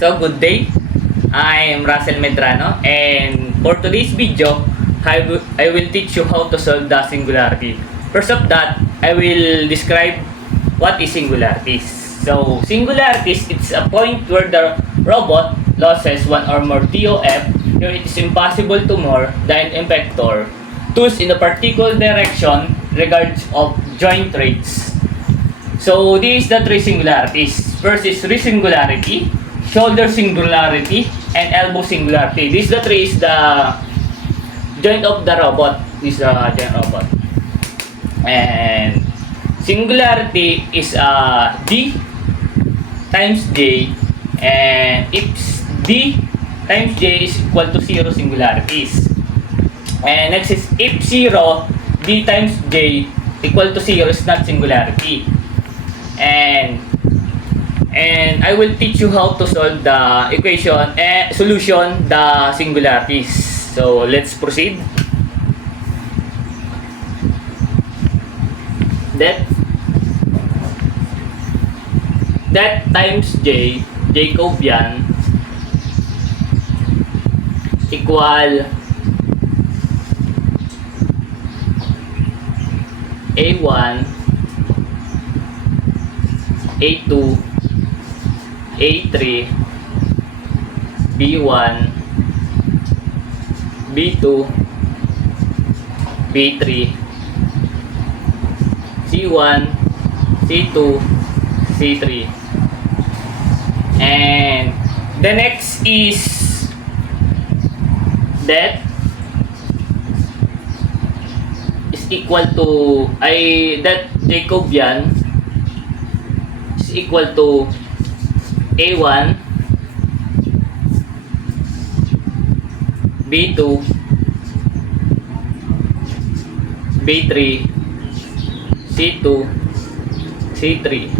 So, good day. I'm Russell Medrano, and for today's video, I will teach you how to solve the singularity. First of that, I will describe what is singularities. So, singularities, it's a point where the robot loses one or more TOF, where it is impossible to more than an effector tools in a particular direction regards of joint rates. So, these are the three singularities. First is wrist singularity, shoulder singularity, and elbow singularity. These the three is the joint of the robot. This is a joint robot. And singularity is D times J, and if D times J is equal to 0 singularities. And next is if 0, D times J equal to 0 is not singularity. And I will teach you how to solve the equation and solution the singularities. So let's proceed. That times J, Jacobian, equal A1, A2, A3, B1, B2, B3, C1, C2, C3. And the next is that is equal to that Jacobian is equal to A1, B2, B3, C2, C3,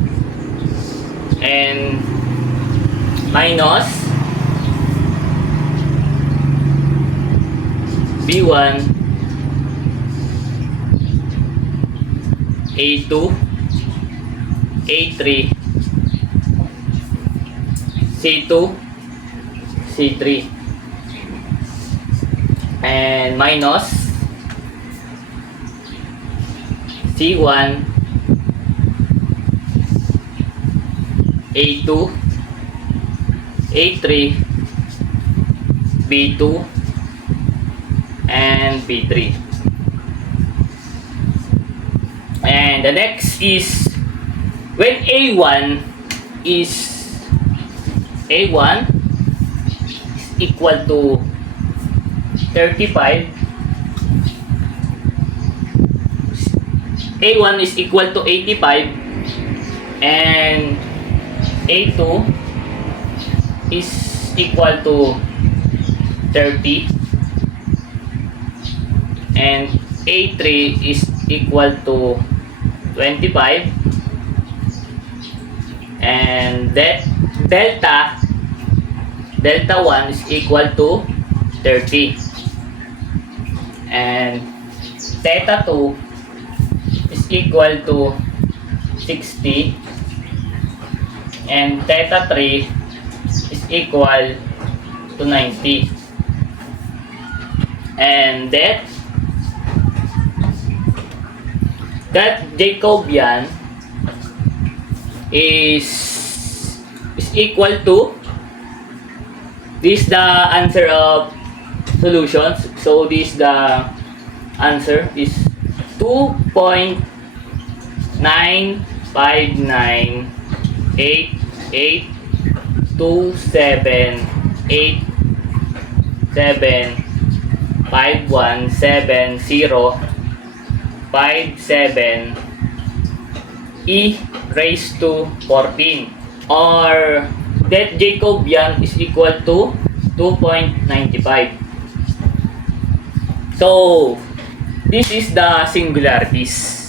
and minus B1, A2, A3, C2, C3, and minus C1, A2, A3, B2, and B3. And the next is when A1 is equal to 35, A1 is equal to 85, and A2 is equal to 30, and A3 is equal to 25, and that delta 1 is equal to 30, and theta 2 is equal to 60, and theta 3 is equal to 90. And that Jacobian is equal to this the answer of solutions. So this the answer is 2.9598827517057 e raised to 14, or that Jacobian is equal to 2.95. So this is the singularities.